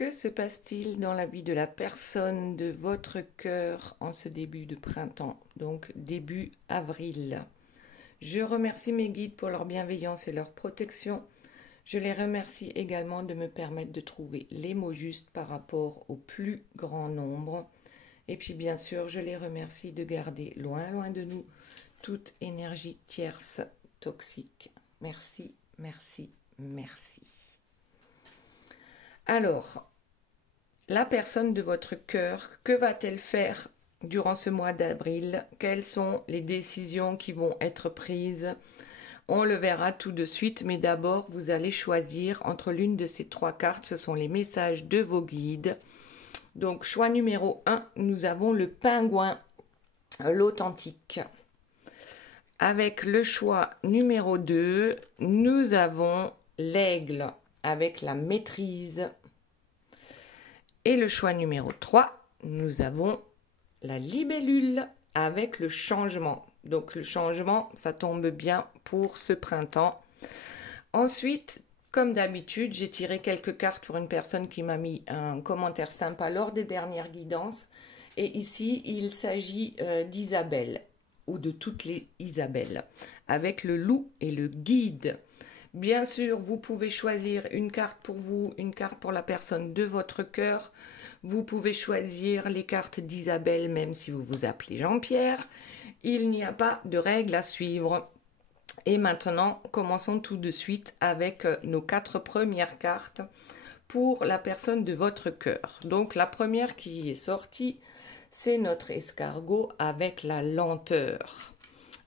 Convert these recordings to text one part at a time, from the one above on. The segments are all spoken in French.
Que se passe-t-il dans la vie de la personne de votre cœur en ce début de printemps, donc début avril? Je remercie mes guides pour leur bienveillance et leur protection. Je les remercie également de me permettre de trouver les mots justes par rapport au plus grand nombre. Et puis bien sûr, je les remercie de garder loin, loin de nous toute énergie tierce toxique. Merci, merci, merci. Alors, la personne de votre cœur, que va-t-elle faire durant ce mois d'avril? Quelles sont les décisions qui vont être prises? On le verra tout de suite, mais d'abord, vous allez choisir entre l'une de ces trois cartes. Ce sont les messages de vos guides. Donc, choix numéro 1, nous avons le pingouin, l'authentique. Avec le choix numéro 2, nous avons l'aigle, avec la maîtrise. Et le choix numéro 3, nous avons la libellule avec le changement. Donc le changement, ça tombe bien pour ce printemps. Ensuite, comme d'habitude, j'ai tiré quelques cartes pour une personne qui m'a mis un commentaire sympa lors des dernières guidances. Et ici, il s'agit d'Isabelle, ou de toutes les Isabelles, avec le loup et le guide. Bien sûr, vous pouvez choisir une carte pour vous, une carte pour la personne de votre cœur. Vous pouvez choisir les cartes d'Isabelle, même si vous vous appelez Jean-Pierre. Il n'y a pas de règles à suivre. Et maintenant, commençons tout de suite avec nos 4 premières cartes pour la personne de votre cœur. Donc, la première qui est sortie, c'est notre escargot avec la lenteur.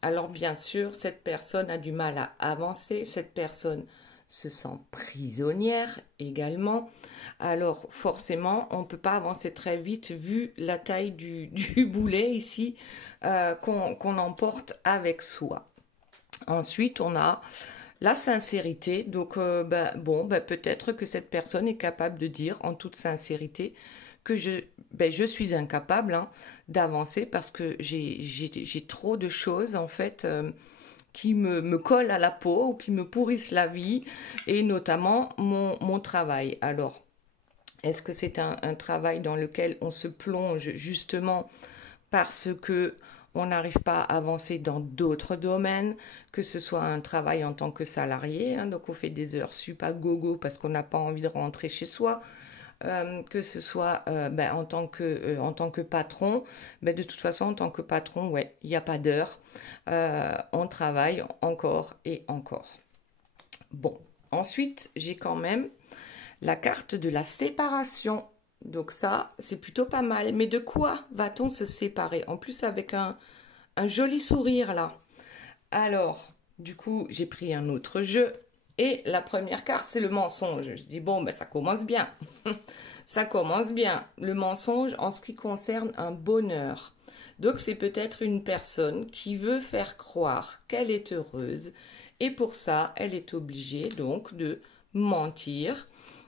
Alors bien sûr, cette personne a du mal à avancer, cette personne se sent prisonnière également. Alors forcément, on ne peut pas avancer très vite vu la taille du boulet ici qu'on emporte avec soi. Ensuite, on a la sincérité. Donc peut-être que cette personne est capable de dire en toute sincérité que je suis incapable d'avancer parce que j'ai trop de choses en fait qui me collent à la peau ou qui me pourrissent la vie et notamment mon travail. Alors, est-ce que c'est un travail dans lequel on se plonge justement parce que on n'arrive pas à avancer dans d'autres domaines, que ce soit un travail en tant que salarié, donc on fait des heures sup à gogo parce qu'on n'a pas envie de rentrer chez soi, que ce soit en tant que patron, de toute façon, en tant que patron, ouais, il n'y a pas d'heure. On travaille encore et encore. Bon, ensuite, j'ai quand même la carte de la séparation. Donc ça, c'est plutôt pas mal. Mais de quoi va-t-on se séparer? En plus, avec un joli sourire, là. Alors, du coup, j'ai pris un autre jeu. Et la première carte, c'est le mensonge. Je dis, bon, ça commence bien. Ça commence bien. Le mensonge en ce qui concerne un bonheur. Donc, c'est peut-être une personne qui veut faire croire qu'elle est heureuse. Et pour ça, elle est obligée donc de mentir.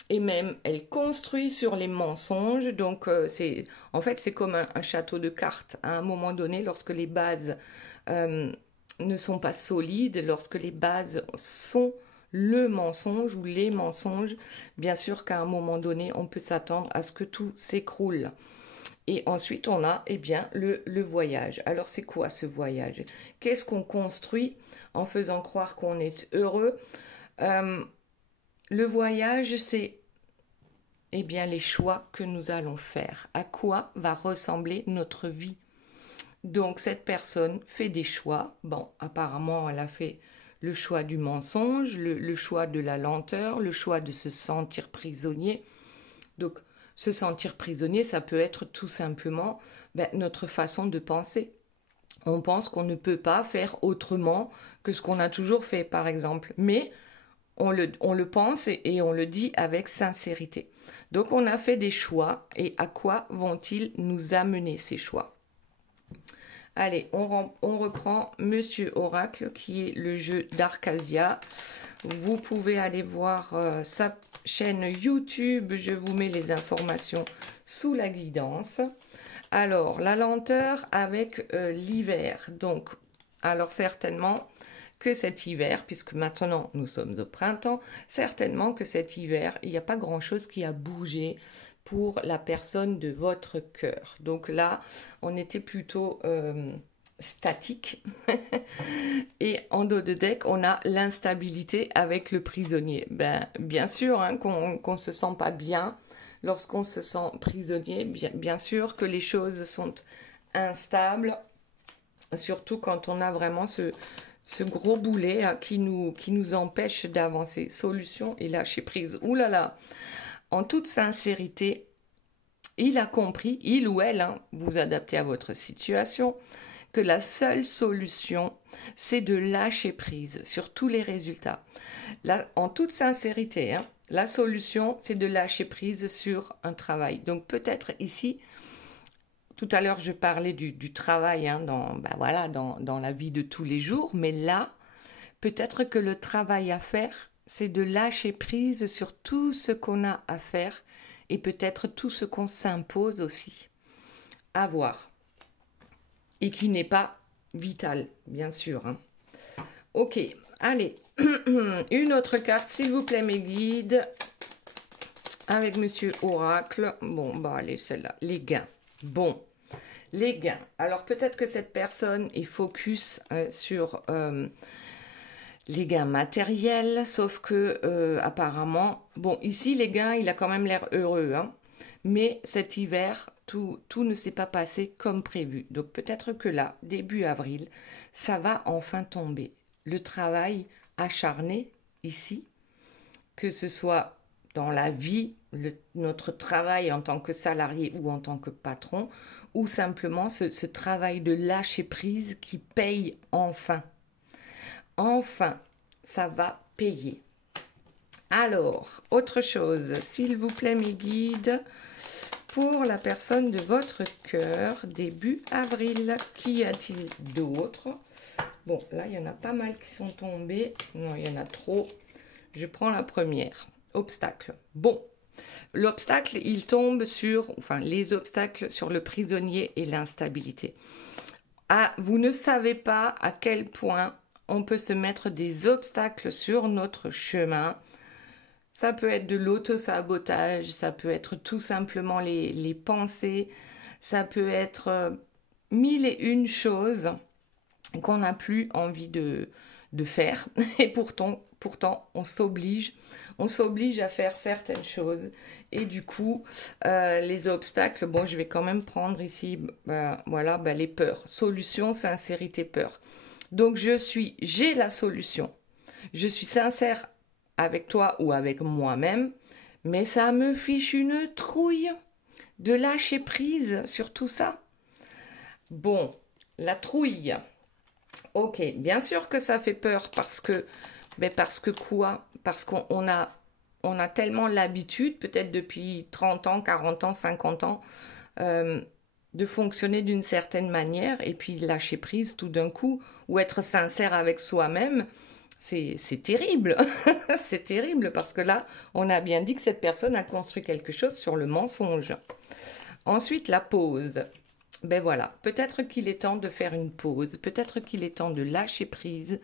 Et même, elle construit sur les mensonges. Donc, en fait, c'est comme un château de cartes. À un moment donné, lorsque les bases ne sont pas solides, lorsque les bases sont le mensonge ou les mensonges, bien sûr qu'à un moment donné, on peut s'attendre à ce que tout s'écroule. Et ensuite, on a le voyage. Alors, c'est quoi ce voyage? Qu'est-ce qu'on construit en faisant croire qu'on est heureux? Le voyage, c'est les choix que nous allons faire. À quoi va ressembler notre vie? Donc, cette personne fait des choix. Bon, apparemment, elle a fait le choix du mensonge, le choix de la lenteur, le choix de se sentir prisonnier. Donc, se sentir prisonnier, ça peut être tout simplement notre façon de penser. On pense qu'on ne peut pas faire autrement que ce qu'on a toujours fait, par exemple. Mais on le pense et on le dit avec sincérité. Donc, on a fait des choix et à quoi vont-ils nous amener ces choix? Allez, on reprend Monsieur Oracle, qui est le jeu d'Arcasia. Vous pouvez aller voir sa chaîne YouTube. Je vous mets les informations sous la guidance. Alors, la lenteur avec l'hiver. Donc, alors certainement, que cet hiver, puisque maintenant nous sommes au printemps, certainement que cet hiver, il n'y a pas grand-chose qui a bougé pour la personne de votre cœur. Donc là, on était plutôt statique. Et en dos de deck, on a l'instabilité avec le prisonnier. Ben, bien sûr hein, qu'on se sent pas bien lorsqu'on se sent prisonnier. Bien sûr que les choses sont instables, surtout quand on a vraiment ce gros boulet hein, qui nous empêche d'avancer. Solution et lâcher prise. Ouh là là, en toute sincérité, il a compris, il ou elle, hein, vous adaptez à votre situation, que la seule solution, c'est de lâcher prise sur tous les résultats. Là, en toute sincérité, hein, la solution, c'est de lâcher prise sur un travail. Donc peut-être ici, tout à l'heure, je parlais du travail hein, dans la vie de tous les jours, mais là, peut-être que le travail à faire, c'est de lâcher prise sur tout ce qu'on a à faire et peut-être tout ce qu'on s'impose aussi à voir et qui n'est pas vital, bien sûr. Hein. Ok, allez, une autre carte, s'il vous plaît, mes guides, avec Monsieur Oracle. Bon, bah allez, celle-là, les gains. Bon, les gains. Alors, peut-être que cette personne est focus sur les gains matériels, sauf que, apparemment, bon, ici, les gains, il a quand même l'air heureux, hein. Mais cet hiver, tout ne s'est pas passé comme prévu. Donc peut-être que là, début avril, ça va enfin tomber. Le travail acharné ici, que ce soit dans la vie, notre travail en tant que salarié ou en tant que patron, ou simplement ce travail de lâcher prise qui paye enfin. Enfin, ça va payer. Alors, autre chose, s'il vous plaît mes guides, pour la personne de votre cœur, début avril, qu'y a-t-il d'autre? Bon, là, il y en a pas mal qui sont tombés. Non, il y en a trop. Je prends la première. Obstacle. Bon, l'obstacle, il tombe sur, enfin, les obstacles sur le prisonnier et l'instabilité. Ah, vous ne savez pas à quel point on peut se mettre des obstacles sur notre chemin. Ça peut être de l'auto-sabotage, ça peut être tout simplement les pensées, ça peut être mille et une choses qu'on n'a plus envie de faire. Et pourtant on s'oblige à faire certaines choses. Et du coup, les obstacles, bon, je vais quand même prendre ici, voilà, les peurs. Solution, sincérité, peur. Donc, j'ai la solution. Je suis sincère avec toi ou avec moi-même, mais ça me fiche une trouille de lâcher prise sur tout ça. Bon, la trouille. Ok, bien sûr que ça fait peur parce que quoi? Parce qu'on a tellement l'habitude, peut-être depuis 30 ans, 40 ans, 50 ans, de fonctionner d'une certaine manière et puis lâcher prise tout d'un coup ou être sincère avec soi-même. C'est terrible, c'est terrible parce que là, on a bien dit que cette personne a construit quelque chose sur le mensonge. Ensuite, la pause. Ben voilà, peut-être qu'il est temps de faire une pause, peut-être qu'il est temps de lâcher prise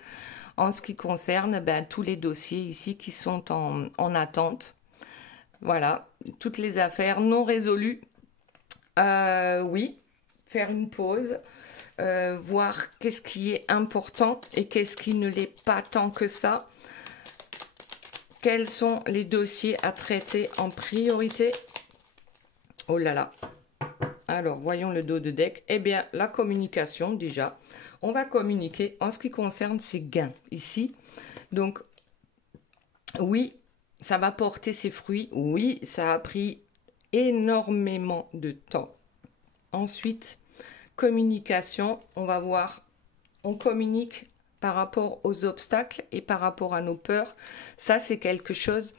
en ce qui concerne tous les dossiers ici qui sont en attente. Voilà, toutes les affaires non résolues. Oui, faire une pause. Voir qu'est-ce qui est important et qu'est-ce qui ne l'est pas tant que ça. Quels sont les dossiers à traiter en priorité? Oh là là. Alors, voyons le dos de deck. Eh bien, la communication, déjà. On va communiquer en ce qui concerne ses gains ici. Donc, oui, ça va porter ses fruits. Oui, ça a pris énormément de temps. Ensuite, communication, on va voir, on communique par rapport aux obstacles et par rapport à nos peurs. Ça, c'est quelque chose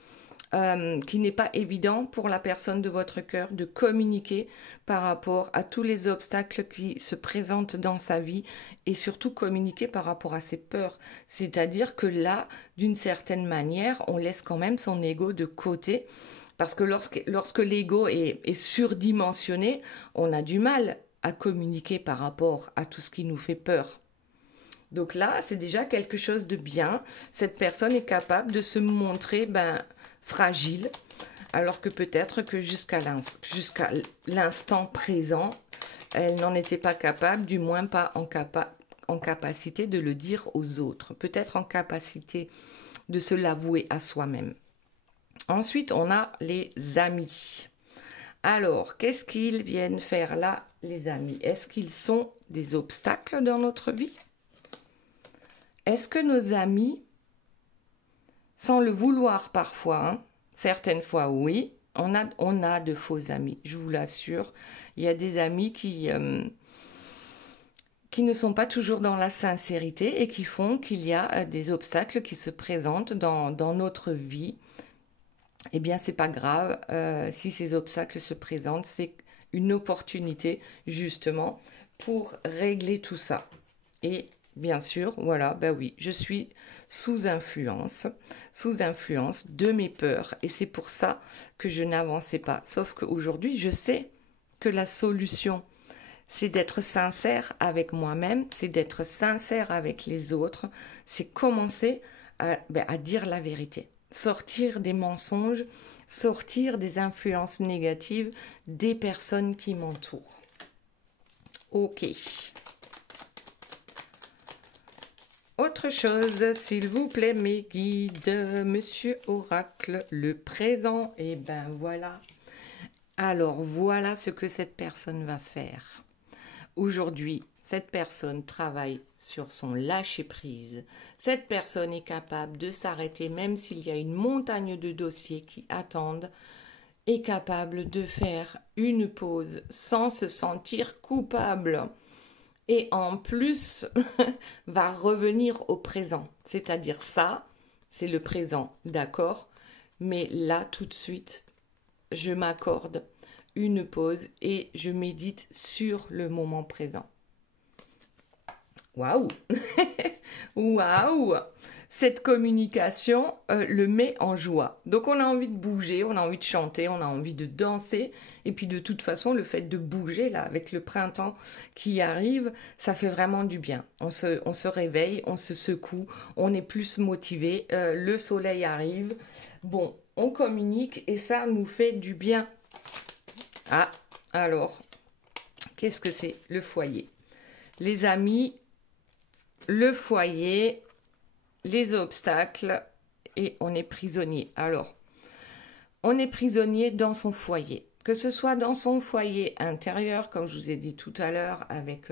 qui n'est pas évident pour la personne de votre cœur de communiquer par rapport à tous les obstacles qui se présentent dans sa vie et surtout communiquer par rapport à ses peurs. C'est-à-dire que là, d'une certaine manière, on laisse quand même son ego de côté parce que lorsque l'ego est surdimensionné, on a du mal à communiquer par rapport à tout ce qui nous fait peur. Donc là, c'est déjà quelque chose de bien. Cette personne est capable de se montrer fragile, alors que peut-être que jusqu'à l'instant présent, elle n'en était pas capable, du moins pas en capacité de le dire aux autres, peut-être en capacité de se l'avouer à soi-même. Ensuite, on a les amis. Alors, qu'est-ce qu'ils viennent faire là, les amis? Est-ce qu'ils sont des obstacles dans notre vie? Est-ce que nos amis, sans le vouloir parfois, hein, certaines fois oui, on a de faux amis, je vous l'assure. Il y a des amis qui ne sont pas toujours dans la sincérité et qui font qu'il y a des obstacles qui se présentent dans notre vie. Eh bien, c'est pas grave. Si ces obstacles se présentent, c'est une opportunité justement pour régler tout ça. Et bien sûr, voilà, oui, je suis sous influence de mes peurs. Et c'est pour ça que je n'avançais pas. Sauf qu'aujourd'hui, je sais que la solution, c'est d'être sincère avec moi-même, c'est d'être sincère avec les autres, c'est commencer à dire la vérité. Sortir des mensonges, sortir des influences négatives des personnes qui m'entourent. Ok. Autre chose, s'il vous plaît, mes guides, Monsieur Oracle, le présent, et voilà. Alors, voilà ce que cette personne va faire. Aujourd'hui, cette personne travaille sur son lâcher-prise. Cette personne est capable de s'arrêter même s'il y a une montagne de dossiers qui attendent, est capable de faire une pause sans se sentir coupable. Et en plus, va revenir au présent. C'est-à-dire ça, c'est le présent, d'accord? Mais là, tout de suite, je m'accorde une pause et je médite sur le moment présent. Waouh! Waouh! Cette communication le met en joie. Donc on a envie de bouger, on a envie de chanter, on a envie de danser. Et puis de toute façon, le fait de bouger, là, avec le printemps qui arrive, ça fait vraiment du bien. On se réveille, on se secoue, on est plus motivé, le soleil arrive. Bon, on communique et ça nous fait du bien. Ah, alors, qu'est-ce que c'est? Le foyer. Les amis, le foyer, les obstacles, et on est prisonnier. Alors, on est prisonnier dans son foyer. Que ce soit dans son foyer intérieur, comme je vous ai dit tout à l'heure, avec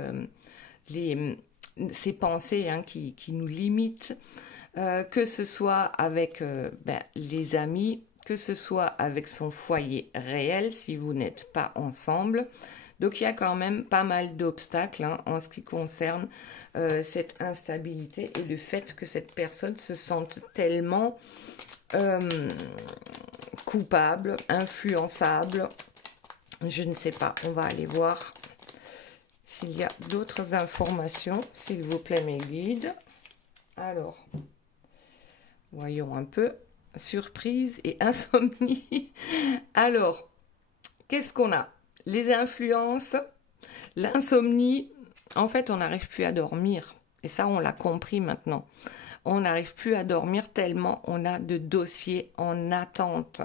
ces pensées qui nous limitent, que ce soit avec les amis, que ce soit avec son foyer réel, si vous n'êtes pas ensemble. Donc il y a quand même pas mal d'obstacles en ce qui concerne cette instabilité et le fait que cette personne se sente tellement coupable, influençable. Je ne sais pas, on va aller voir s'il y a d'autres informations, s'il vous plaît mes guides. Alors, voyons un peu. Surprise et insomnie. Alors, qu'est-ce qu'on a? Les influences, l'insomnie, en fait, on n'arrive plus à dormir. Et ça, on l'a compris maintenant. On n'arrive plus à dormir tellement on a de dossiers en attente.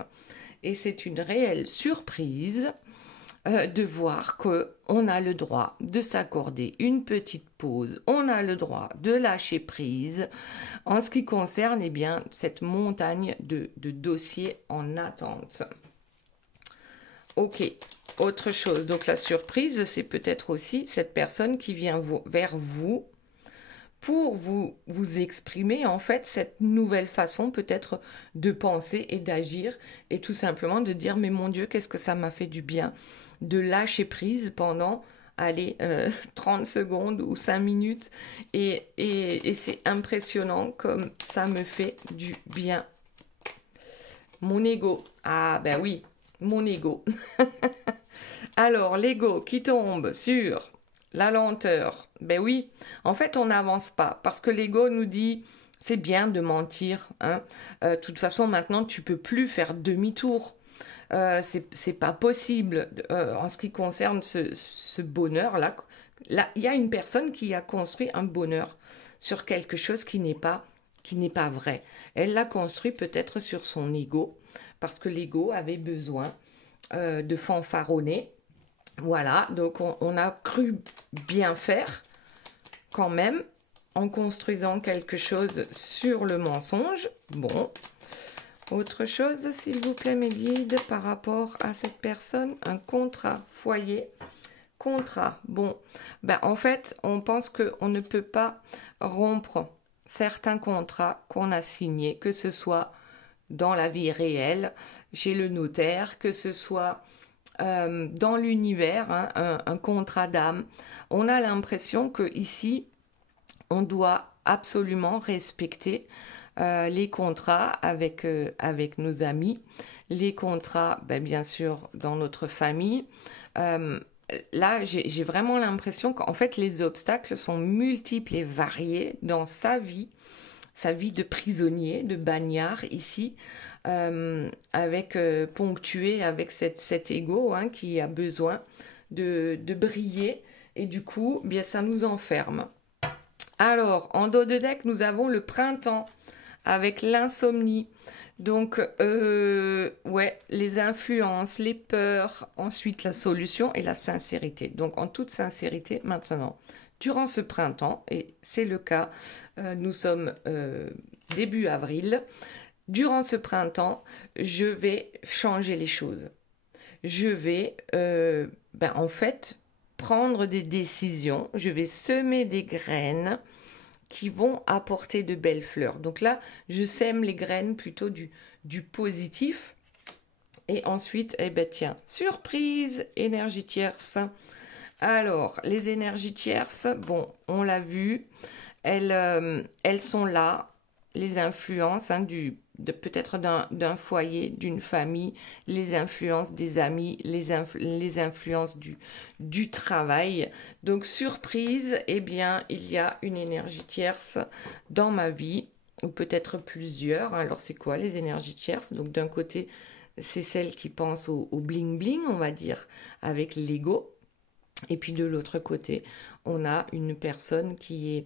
Et c'est une réelle surprise de voir qu'on a le droit de s'accorder une petite pause, on a le droit de lâcher prise en ce qui concerne cette montagne de dossiers en attente. Ok, autre chose, donc la surprise, c'est peut-être aussi cette personne qui vient vers vous pour vous exprimer en fait cette nouvelle façon peut-être de penser et d'agir et tout simplement de dire mais mon Dieu, qu'est-ce que ça m'a fait du bien de lâcher prise pendant 30 secondes ou 5 minutes et c'est impressionnant comme ça me fait du bien. Mon ego, ah ben oui, mon ego. Alors l'ego qui tombe sur la lenteur, ben oui, en fait on n'avance pas parce que l'ego nous dit c'est bien de mentir, de toute façon maintenant tu peux plus faire demi-tour. C'est pas possible en ce qui concerne ce bonheur là il y a une personne qui a construit un bonheur sur quelque chose qui n'est pas vrai. Elle l'a construit peut-être sur son ego, parce que l'ego avait besoin de fanfaronner. Voilà, donc on a cru bien faire quand même en construisant quelque chose sur le mensonge. Bon, autre chose, s'il vous plaît, mes guides, par rapport à cette personne, un contrat, foyer, contrat. Bon, ben en fait, on pense qu'on ne peut pas rompre certains contrats qu'on a signés, que ce soit dans la vie réelle, chez le notaire, que ce soit dans l'univers, hein, un contrat d'âme. On a l'impression que ici, on doit absolument respecter les contrats avec nos amis, les contrats, ben, bien sûr, dans notre famille. Là, j'ai vraiment l'impression qu'en fait, les obstacles sont multiples et variés dans sa vie de prisonnier, de bagnard ici, ponctué avec cet ego hein, qui a besoin de briller et du coup, bien, ça nous enferme. Alors, en dos de deck, nous avons le printemps avec l'insomnie. Donc, ouais, les influences, les peurs, ensuite la solution et la sincérité. Donc, en toute sincérité, maintenant, durant ce printemps, et c'est le cas, nous sommes début avril, durant ce printemps, je vais changer les choses. Je vais, en fait, prendre des décisions, je vais semer des graines qui vont apporter de belles fleurs. Donc là, je sème les graines plutôt du positif. Et ensuite, eh ben tiens, surprise, énergie tierce. Alors, les énergies tierces, bon, on l'a vu, elles sont là, les influences hein, peut-être d'un foyer, d'une famille, les influences des amis, les influences du travail. Donc, surprise, eh bien, il y a une énergie tierce dans ma vie, ou peut-être plusieurs. Alors, c'est quoi les énergies tierces? Donc, d'un côté, c'est celle qui pense au bling-bling, on va dire, avec l'ego. Et puis, de l'autre côté, on a une personne qui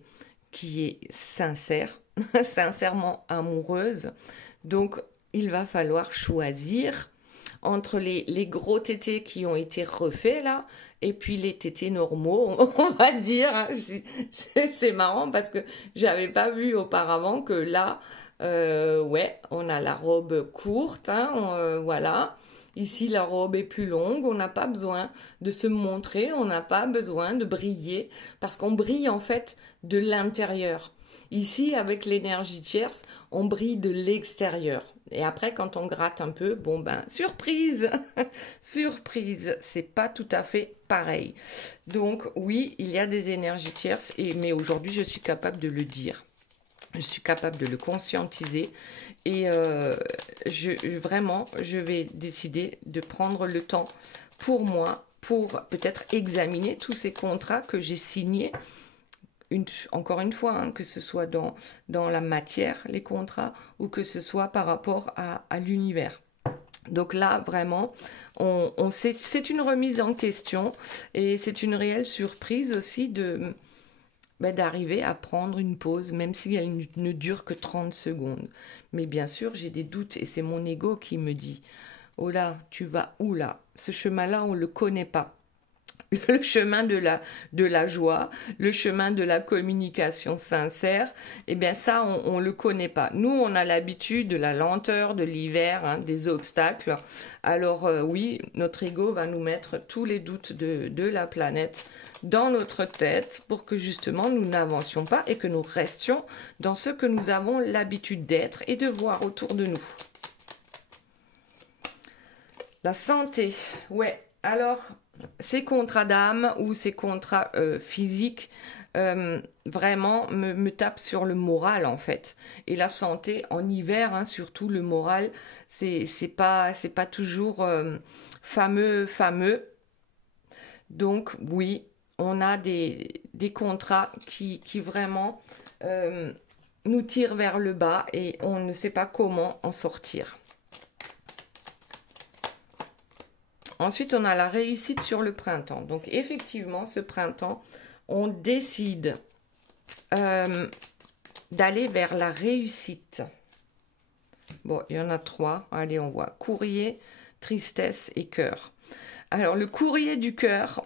est sincère, sincèrement amoureuse. Donc, il va falloir choisir entre les gros tétés qui ont été refaits là, et puis les tétés normaux, on va dire. C'est marrant parce que j'avais pas vu auparavant que là, ouais, on a la robe courte, hein, voilà. Ici, la robe est plus longue, on n'a pas besoin de se montrer, on n'a pas besoin de briller, parce qu'on brille en fait de l'intérieur. Ici, avec l'énergie tierce, on brille de l'extérieur. Et après, quand on gratte un peu, bon ben, surprise surprise, c'est pas tout à fait pareil. Donc oui, il y a des énergies tierces, mais aujourd'hui, je suis capable de le dire. Je suis capable de le conscientiser et vraiment, je vais décider de prendre le temps pour moi, pour peut-être examiner tous ces contrats que j'ai signés. Encore une fois, hein, que ce soit dans la matière, les contrats, ou que ce soit par rapport à l'univers. Donc là, vraiment, c'est une remise en question et c'est une réelle surprise aussi d'arriver à prendre une pause, même si elle ne dure que 30 secondes. Mais bien sûr, j'ai des doutes et c'est mon ego qui me dit « Oh là, tu vas où là? Ce chemin-là, on ne le connaît pas. » Le chemin de la joie, le chemin de la communication sincère, eh bien ça, on ne le connaît pas. Nous, on a l'habitude de la lenteur, de l'hiver, hein, des obstacles. Alors oui, notre ego va nous mettre tous les doutes de la planète dans notre tête pour que justement nous n'avancions pas et que nous restions dans ce que nous avons l'habitude d'être et de voir autour de nous. La santé, ouais, alors ces contrats d'âme ou ces contrats physiques vraiment me tapent sur le moral en fait. Et la santé en hiver, hein, surtout le moral, c'est pas toujours fameux. Donc oui, on a des contrats qui vraiment nous tirent vers le bas et on ne sait pas comment en sortir. Ensuite, on a la réussite sur le printemps. Donc, effectivement, ce printemps, on décide d'aller vers la réussite. Bon, il y en a 3. Allez, on voit. Courrier, tristesse et cœur. Alors, le courrier du cœur,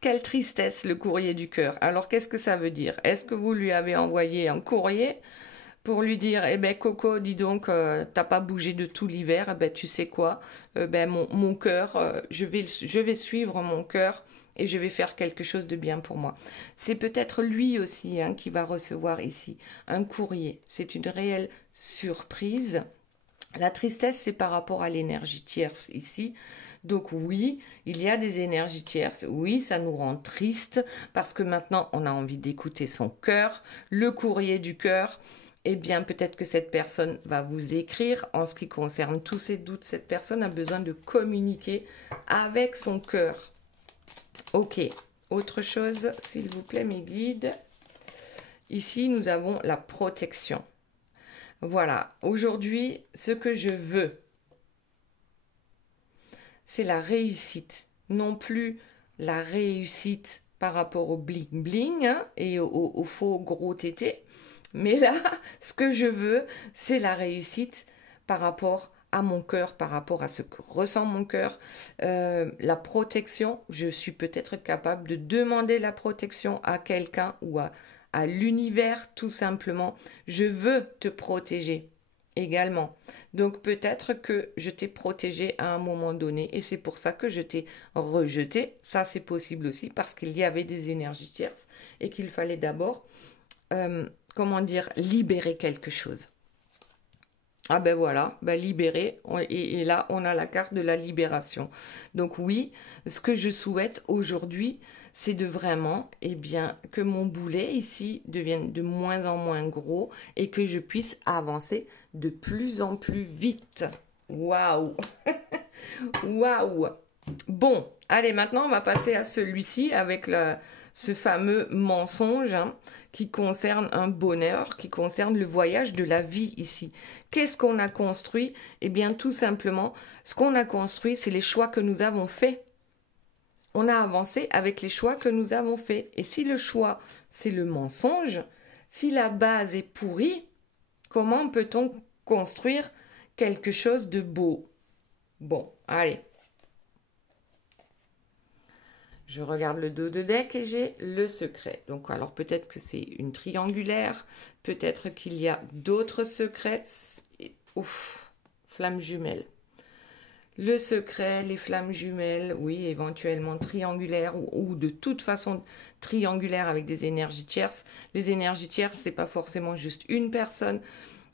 quelle tristesse le courrier du cœur. Alors, qu'est-ce que ça veut dire? Est-ce que vous lui avez envoyé un courrier pour lui dire, eh ben Coco, dis donc, t'as pas bougé de tout l'hiver, eh ben tu sais quoi, mon cœur, je vais suivre mon cœur et je vais faire quelque chose de bien pour moi. C'est peut-être lui aussi hein, qui va recevoir ici un courrier. C'est une réelle surprise. La tristesse, c'est par rapport à l'énergie tierce ici. Donc oui, il y a des énergies tierces. Oui, ça nous rend triste parce que maintenant, on a envie d'écouter son cœur, le courrier du cœur. Eh bien, peut-être que cette personne va vous écrire. En ce qui concerne tous ces doutes, cette personne a besoin de communiquer avec son cœur. Ok, autre chose, s'il vous plaît, mes guides. Ici, nous avons la protection. Voilà, aujourd'hui, ce que je veux, c'est la réussite. Non plus la réussite par rapport au bling-bling hein, et au faux gros tété. Mais là, ce que je veux, c'est la réussite par rapport à mon cœur, par rapport à ce que ressent mon cœur. La protection, je suis peut-être capable de demander la protection à quelqu'un ou à l'univers tout simplement. Je veux te protéger également. Donc peut-être que je t'ai protégé à un moment donné et c'est pour ça que je t'ai rejeté. Ça c'est possible aussi parce qu'il y avait des énergies tierces et qu'il fallait d'abord comment dire, libérer quelque chose. Ah ben voilà, ben libérer, et là on a la carte de la libération. Donc oui, ce que je souhaite aujourd'hui, c'est de vraiment, eh bien, que mon boulet ici devienne de moins en moins gros et que je puisse avancer de plus en plus vite. Waouh. Waouh. Bon, allez, maintenant on va passer à celui-ci avec ce fameux mensonge hein, qui concerne un bonheur, qui concerne le voyage de la vie ici. Qu'est-ce qu'on a construit? Eh bien, tout simplement, ce qu'on a construit, c'est les choix que nous avons faits. On a avancé avec les choix que nous avons faits. Et si le choix, c'est le mensonge, si la base est pourrie, comment peut-on construire quelque chose de beau? Bon, allez. Je regarde le dos de deck et j'ai le secret. Donc, alors peut-être que c'est une triangulaire. Peut-être qu'il y a d'autres secrets. Ouf, flammes jumelles. Le secret, les flammes jumelles, oui, éventuellement triangulaires ou de toute façon triangulaires avec des énergies tierces. Les énergies tierces, c'est pas forcément juste une personne.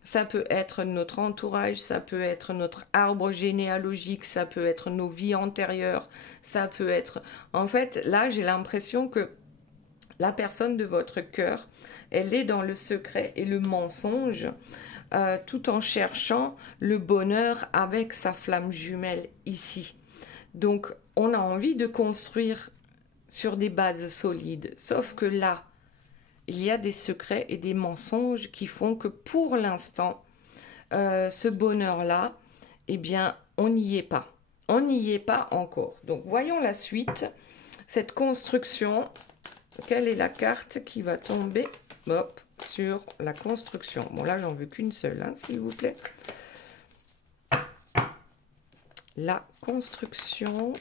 Ça peut être notre entourage, ça peut être notre arbre généalogique, ça peut être nos vies antérieures, ça peut être... En fait, là, j'ai l'impression que la personne de votre cœur, elle est dans le secret et le mensonge, tout en cherchant le bonheur avec sa flamme jumelle ici. Donc, on a envie de construire sur des bases solides, sauf que là, il y a des secrets et des mensonges qui font que pour l'instant, ce bonheur-là, eh bien, on n'y est pas. On n'y est pas encore. Donc, voyons la suite. Cette construction, quelle est la carte qui va tomber hop, sur la construction? Bon, là, j'en veux qu'une seule, hein, s'il vous plaît. La construction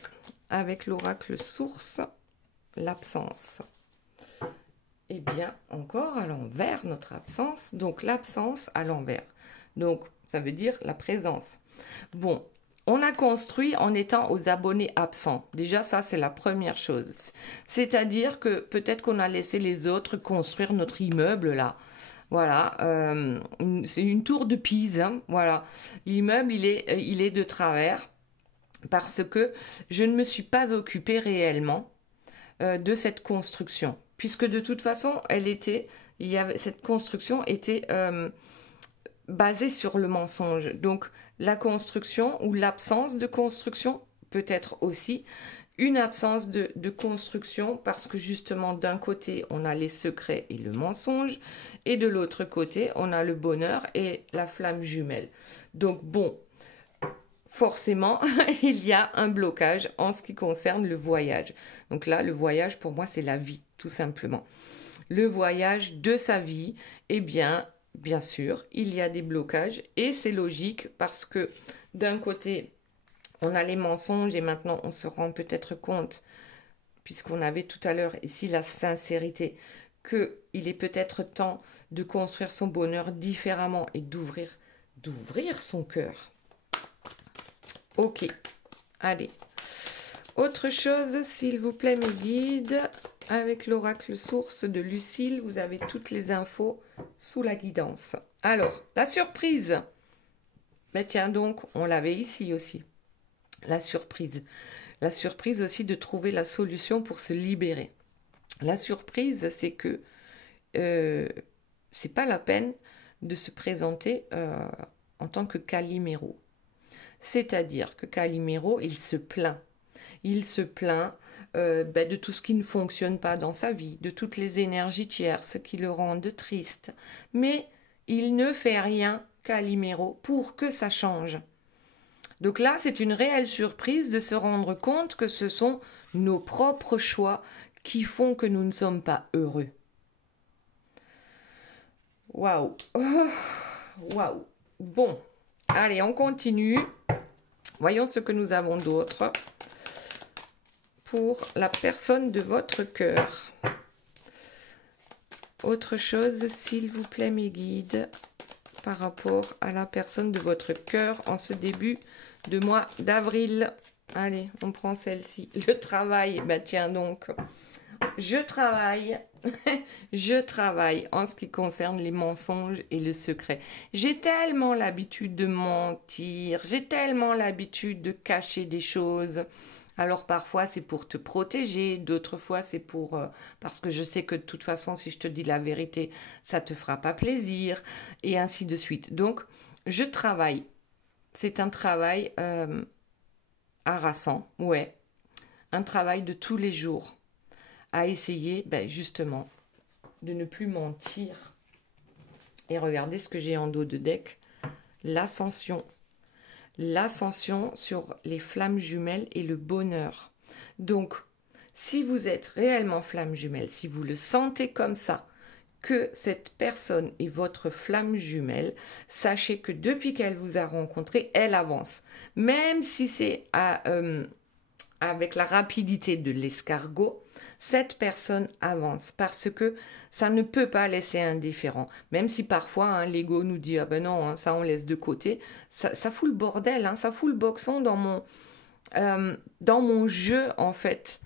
avec l'oracle source, l'absence. Eh bien, encore à l'envers, notre absence. Donc, l'absence à l'envers. Donc, ça veut dire la présence. Bon, on a construit en étant aux abonnés absents. Déjà, ça, c'est la première chose. C'est-à-dire que peut-être qu'on a laissé les autres construire notre immeuble, là. Voilà, c'est une tour de Pise. Hein, voilà, l'immeuble, il est de travers parce que je ne me suis pas occupée réellement de cette construction. Puisque de toute façon, cette construction était basée sur le mensonge. Donc, la construction ou l'absence de construction peut être aussi une absence de construction parce que justement, d'un côté, on a les secrets et le mensonge et de l'autre côté, on a le bonheur et la flamme jumelle. Donc, bon, forcément, il y a un blocage en ce qui concerne le voyage. Donc là, le voyage, pour moi, c'est la vie, tout simplement. le voyage de sa vie, eh bien sûr, il y a des blocages et c'est logique parce que d'un côté, on a les mensonges et maintenant on se rend peut-être compte, puisqu'on avait tout à l'heure ici la sincérité, qu'il est peut-être temps de construire son bonheur différemment et d'ouvrir son cœur. Ok, allez. Autre chose, s'il vous plaît, mes guides, avec l'oracle source de Lucille, vous avez toutes les infos sous la guidance. Alors, la surprise. Mais tiens donc, on l'avait ici aussi. La surprise. La surprise aussi de trouver la solution pour se libérer. La surprise, c'est que c'est pas la peine de se présenter en tant que Calimero. C'est-à-dire que Calimero, il se plaint. Il se plaint de tout ce qui ne fonctionne pas dans sa vie, de toutes les énergies tierces qui le rendent triste. Mais il ne fait rien, Calimero, pour que ça change. Donc là, c'est une réelle surprise de se rendre compte que ce sont nos propres choix qui font que nous ne sommes pas heureux. Waouh! Waouh! Bon, allez, on continue. Voyons ce que nous avons d'autre pour la personne de votre cœur. Autre chose, s'il vous plaît, mes guides, par rapport à la personne de votre cœur en ce début de mois d'avril. Allez, on prend celle-ci. Le travail, bah tiens donc, je travaille en ce qui concerne les mensonges et le secret. J'ai tellement l'habitude de mentir, j'ai tellement l'habitude de cacher des choses. Alors parfois c'est pour te protéger, d'autres fois c'est pour parce que je sais que de toute façon si je te dis la vérité, ça te fera pas plaisir et ainsi de suite. Donc je travaille. C'est un travail harassant, ouais. Un travail de tous les jours à essayer justement de ne plus mentir. Et regardez ce que j'ai en dos de deck. L'ascension. L'ascension sur les flammes jumelles et le bonheur. Donc, si vous êtes réellement flamme jumelle, si vous le sentez comme ça, que cette personne est votre flamme jumelle, sachez que depuis qu'elle vous a rencontré, elle avance. Même si c'est avec la rapidité de l'escargot, cette personne avance parce que ça ne peut pas laisser indifférent. Même si parfois l'ego nous dit « Ah ben non, ça on laisse de côté », ça fout le bordel, ça fout le boxon dans mon jeu en fait.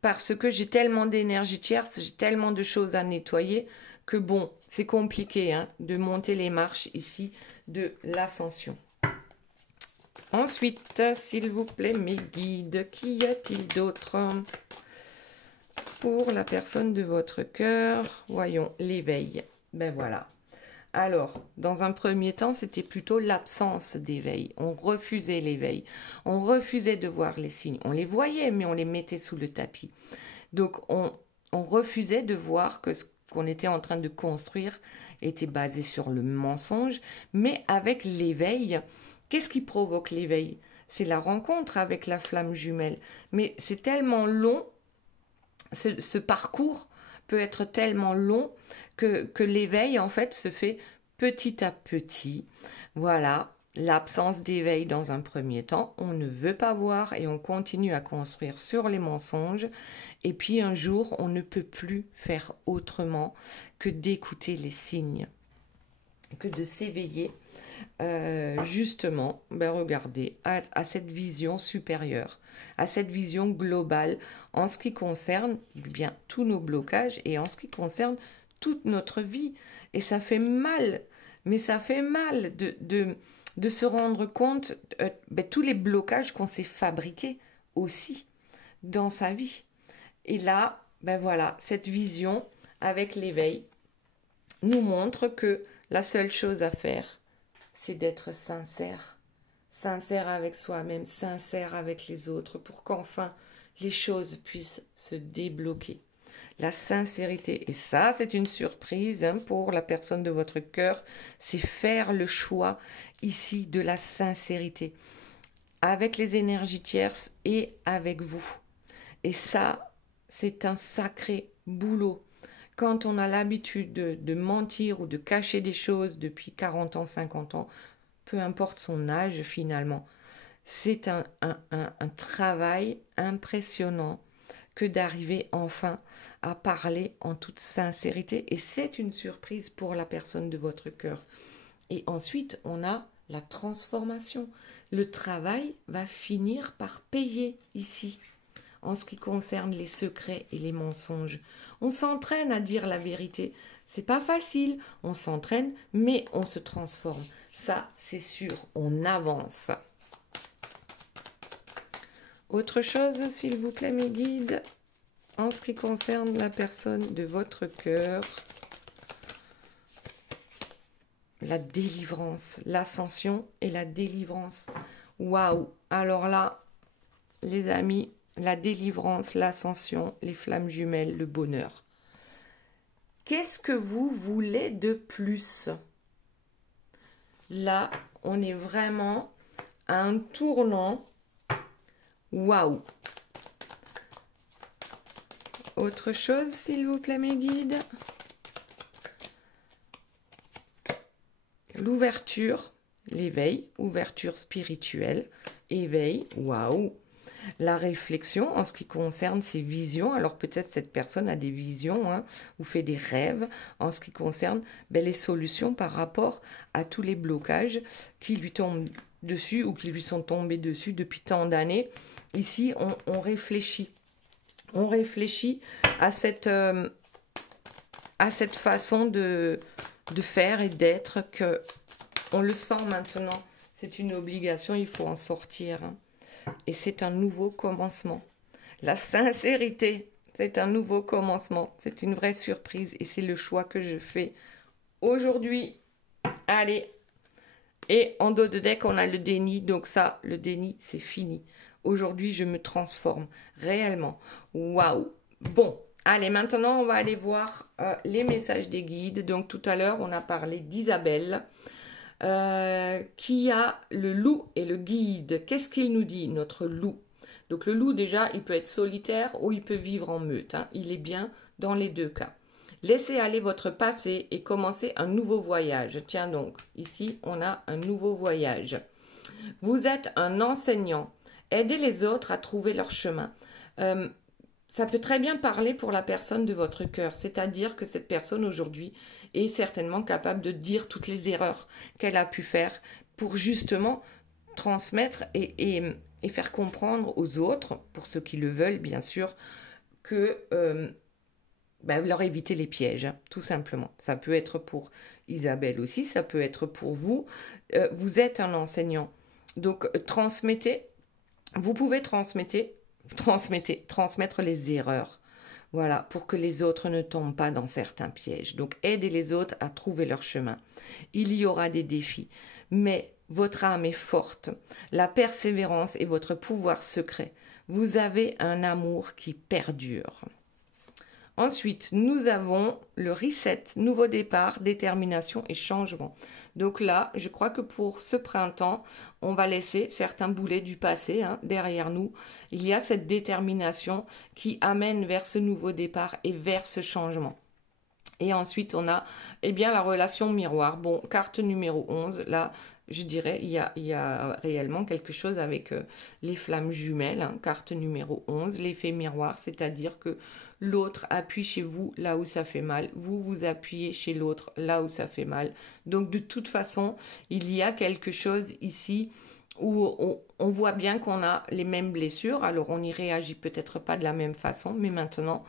Parce que j'ai tellement d'énergie tierce, j'ai tellement de choses à nettoyer que bon, c'est compliqué de monter les marches ici de l'ascension. Ensuite, s'il vous plaît, mes guides, qu'y a-t-il d'autre pour la personne de votre cœur? Voyons, l'éveil. Ben voilà. Alors, dans un premier temps, c'était plutôt l'absence d'éveil. On refusait l'éveil. On refusait de voir les signes. On les voyait, mais on les mettait sous le tapis. Donc, on refusait de voir que ce qu'on était en train de construire était basé sur le mensonge. Mais avec l'éveil, qu'est-ce qui provoque l'éveil? C'est la rencontre avec la flamme jumelle. Mais c'est tellement long, ce parcours peut être tellement long que l'éveil, en fait, se fait petit à petit. Voilà, l'absence d'éveil dans un premier temps. On ne veut pas voir et on continue à construire sur les mensonges. Et puis un jour, on ne peut plus faire autrement que d'écouter les signes, que de s'éveiller justement, regardez, à cette vision supérieure, à cette vision globale en ce qui concerne bien tous nos blocages et en ce qui concerne toute notre vie. Et ça fait mal, mais ça fait mal de se rendre compte tous les blocages qu'on s'est fabriqués aussi dans sa vie. Et là, voilà, cette vision avec l'éveil nous montre que la seule chose à faire, c'est d'être sincère. Sincère avec soi-même, sincère avec les autres, pour qu'enfin les choses puissent se débloquer. La sincérité, et ça c'est une surprise pour la personne de votre cœur, c'est faire le choix ici de la sincérité, avec les énergies tierces et avec vous. Et ça, c'est un sacré boulot quand on a l'habitude de mentir ou de cacher des choses depuis 40 ans, 50 ans, peu importe son âge finalement, c'est un travail impressionnant que d'arriver enfin à parler en toute sincérité. Et c'est une surprise pour la personne de votre cœur. Et ensuite, on a la transformation. Le travail va finir par payer ici, en ce qui concerne les secrets et les mensonges. On s'entraîne à dire la vérité. C'est pas facile, on s'entraîne, mais on se transforme. Ça, c'est sûr, on avance. Autre chose, s'il vous plaît, mes guides, en ce qui concerne la personne de votre cœur, la délivrance, l'ascension et la délivrance. Waouh! Alors là, les amis, la délivrance, l'ascension, les flammes jumelles, le bonheur. Qu'est-ce que vous voulez de plus? Là, on est vraiment à un tournant. Waouh! Autre chose, s'il vous plaît, mes guides? L'ouverture, l'éveil, ouverture spirituelle, éveil, waouh! La réflexion en ce qui concerne ses visions. Alors peut-être cette personne a des visions hein, ou fait des rêves en ce qui concerne les solutions par rapport à tous les blocages qui lui tombent dessus ou qui lui sont tombés dessus depuis tant d'années. Ici, on réfléchit. On réfléchit à cette façon de faire et d'être que on le sent maintenant. C'est une obligation, il faut en sortir. Hein. Et c'est un nouveau commencement. La sincérité, c'est un nouveau commencement. C'est une vraie surprise et c'est le choix que je fais aujourd'hui. Allez. Et en dos de deck, on a le déni. Donc ça, le déni, c'est fini. Aujourd'hui, je me transforme réellement. Waouh. Bon, allez, maintenant, on va aller voir les messages des guides. Donc tout à l'heure, on a parlé d'Isabelle. Qui a le loup et le guide. Qu'est-ce qu'il nous dit, notre loup? Donc le loup, déjà, il peut être solitaire ou il peut vivre en meute. Hein. Il est bien dans les deux cas. Laissez aller votre passé et commencez un nouveau voyage. Tiens donc, ici, on a un nouveau voyage. Vous êtes un enseignant. Aidez les autres à trouver leur chemin. Ça peut très bien parler pour la personne de votre cœur, c'est-à-dire que cette personne aujourd'hui est certainement capable de dire toutes les erreurs qu'elle a pu faire pour justement transmettre et faire comprendre aux autres, pour ceux qui le veulent bien sûr, que leur éviter les pièges, tout simplement. Ça peut être pour Isabelle aussi, ça peut être pour vous. Vous êtes un enseignant, donc transmettez, vous pouvez transmettre les erreurs. Voilà, pour que les autres ne tombent pas dans certains pièges. Donc, aidez les autres à trouver leur chemin. Il y aura des défis, mais votre âme est forte. La persévérance est votre pouvoir secret. Vous avez un amour qui perdure. Ensuite, nous avons le reset, nouveau départ, détermination et changement. Donc là, je crois que pour ce printemps, on va laisser certains boulets du passé derrière nous. Il y a cette détermination qui amène vers ce nouveau départ et vers ce changement. Et ensuite, on a la relation miroir. Bon, carte numéro 11, là, je dirais, il y a réellement quelque chose avec les flammes jumelles. Carte numéro 11, l'effet miroir, c'est-à-dire que l'autre appuie chez vous là où ça fait mal. Vous appuyez chez l'autre là où ça fait mal. Donc, de toute façon, il y a quelque chose ici où on voit bien qu'on a les mêmes blessures. Alors, on n'y réagit peut-être pas de la même façon, mais maintenant,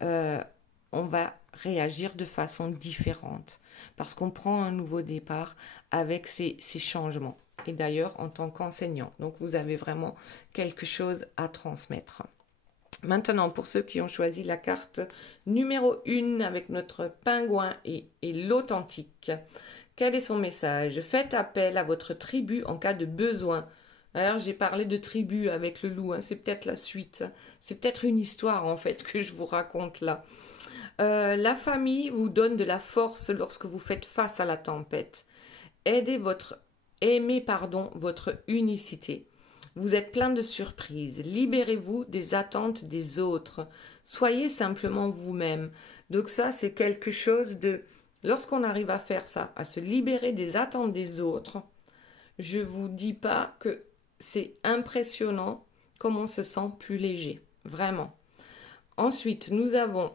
on va réagir de façon différente parce qu'on prend un nouveau départ avec ces changements. Et d'ailleurs, en tant qu'enseignant, donc vous avez vraiment quelque chose à transmettre. Maintenant, pour ceux qui ont choisi la carte numéro 1 avec notre pingouin et l'authentique, quel est son message? Faites appel à votre tribu en cas de besoin. Alors, j'ai parlé de tribu avec le loup, c'est peut-être la suite. C'est peut-être une histoire, en fait, que je vous raconte là. La famille vous donne de la force lorsque vous faites face à la tempête. Aimez votre unicité. Vous êtes plein de surprises. Libérez-vous des attentes des autres. Soyez simplement vous-même. Donc ça, c'est quelque chose de... Lorsqu'on arrive à faire ça, à se libérer des attentes des autres, je ne vous dis pas que c'est impressionnant comme on se sent plus léger. Vraiment. Ensuite, nous avons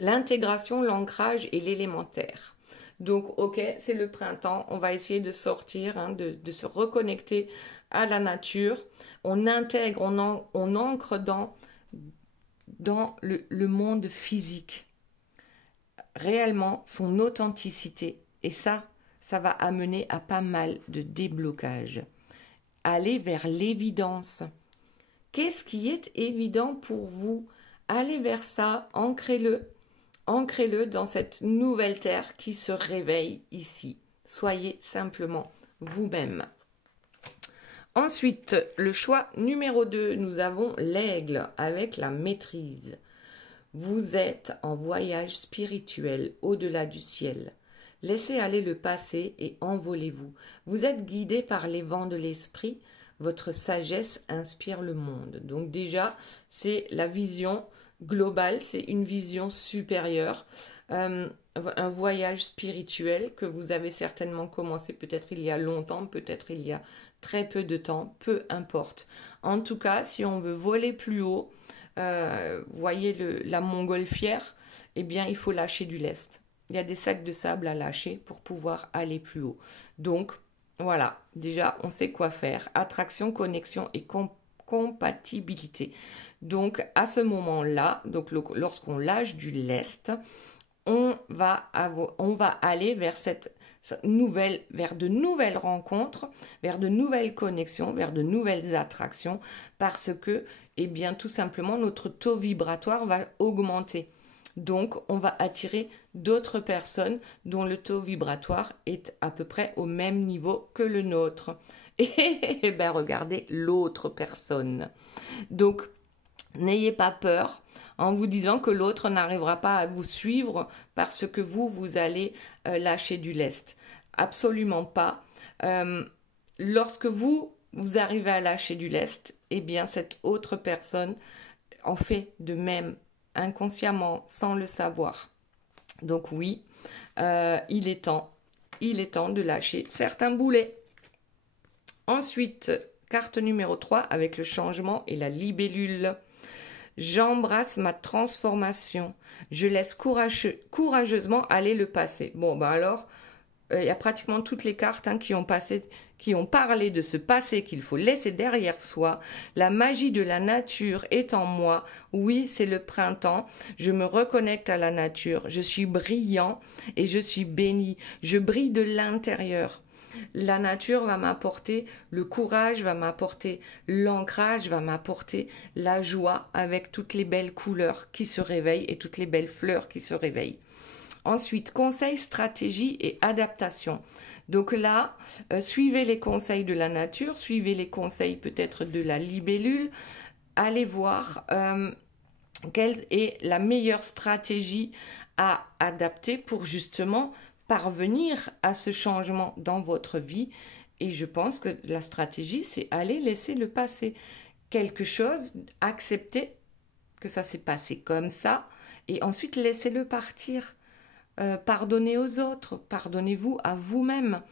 l'intégration, l'ancrage et l'élémentaire. Donc, ok, c'est le printemps, on va essayer de sortir, hein, de se reconnecter à la nature. On intègre, on ancre dans le monde physique, réellement son authenticité. Et ça va amener à pas mal de déblocage. Aller vers l'évidence. Qu'est-ce qui est évident pour vous? Allez vers ça, ancrez-le. Ancrez-le dans cette nouvelle terre qui se réveille ici. Soyez simplement vous-même. Ensuite, le choix numéro 2, nous avons l'aigle avec la maîtrise. Vous êtes en voyage spirituel au-delà du ciel. Laissez aller le passé et envolez-vous. Vous êtes guidé par les vents de l'esprit. Votre sagesse inspire le monde. Donc déjà, c'est la vision globale, c'est une vision supérieure, un voyage spirituel que vous avez certainement commencé peut-être il y a longtemps, peut-être il y a très peu de temps, peu importe. En tout cas, si on veut voler plus haut, voyez la montgolfière, eh bien il faut lâcher du lest. Il y a des sacs de sable à lâcher pour pouvoir aller plus haut. Donc voilà, déjà on sait quoi faire. Attraction, connexion et compatibilité. Donc à ce moment-là, donc lorsqu'on lâche du lest, on va aller vers vers de nouvelles rencontres, vers de nouvelles connexions, vers de nouvelles attractions, parce que, eh bien, tout simplement, notre taux vibratoire va augmenter. Donc, on va attirer d'autres personnes dont le taux vibratoire est à peu près au même niveau que le nôtre. Et ben, regardez l'autre personne. Donc, n'ayez pas peur en vous disant que l'autre n'arrivera pas à vous suivre parce que vous allez lâcher du lest. Absolument pas. Lorsque vous arrivez à lâcher du lest, eh bien cette autre personne en fait de même inconsciemment, sans le savoir. Donc oui, il est temps de lâcher certains boulets. Ensuite, carte numéro 3 avec le changement et la libellule. J'embrasse ma transformation. Je laisse courageusement aller le passé. Bon, ben alors, il y a pratiquement toutes les cartes qui ont parlé de ce passé qu'il faut laisser derrière soi. La magie de la nature est en moi. Oui, c'est le printemps. Je me reconnecte à la nature. Je suis brillant et je suis béni. Je brille de l'intérieur. La nature va m'apporter le courage, va m'apporter l'ancrage, va m'apporter la joie avec toutes les belles couleurs qui se réveillent et toutes les belles fleurs qui se réveillent. Ensuite, conseils, stratégie et adaptation. Donc là, suivez les conseils de la nature, suivez les conseils peut-être de la libellule. Allez voir quelle est la meilleure stratégie à adapter pour justement parvenir à ce changement dans votre vie. Et je pense que la stratégie, c'est aller laisser le passé. Quelque chose, accepter que ça s'est passé comme ça, et ensuite laissez-le partir. Pardonnez aux autres, pardonnez-vous à vous-même.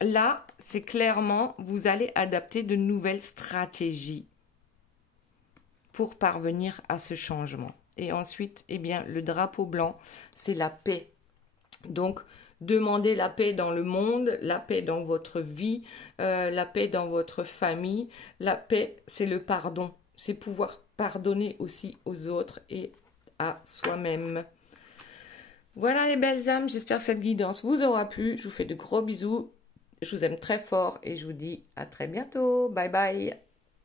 Là, c'est clairement, vous allez adapter de nouvelles stratégies pour parvenir à ce changement. Et ensuite, eh bien, le drapeau blanc, c'est la paix. Donc, demandez la paix dans le monde, la paix dans votre vie, la paix dans votre famille. La paix, c'est le pardon. C'est pouvoir pardonner aussi aux autres et à soi-même. Voilà les belles âmes, j'espère que cette guidance vous aura plu. Je vous fais de gros bisous. Je vous aime très fort et je vous dis à très bientôt. Bye bye.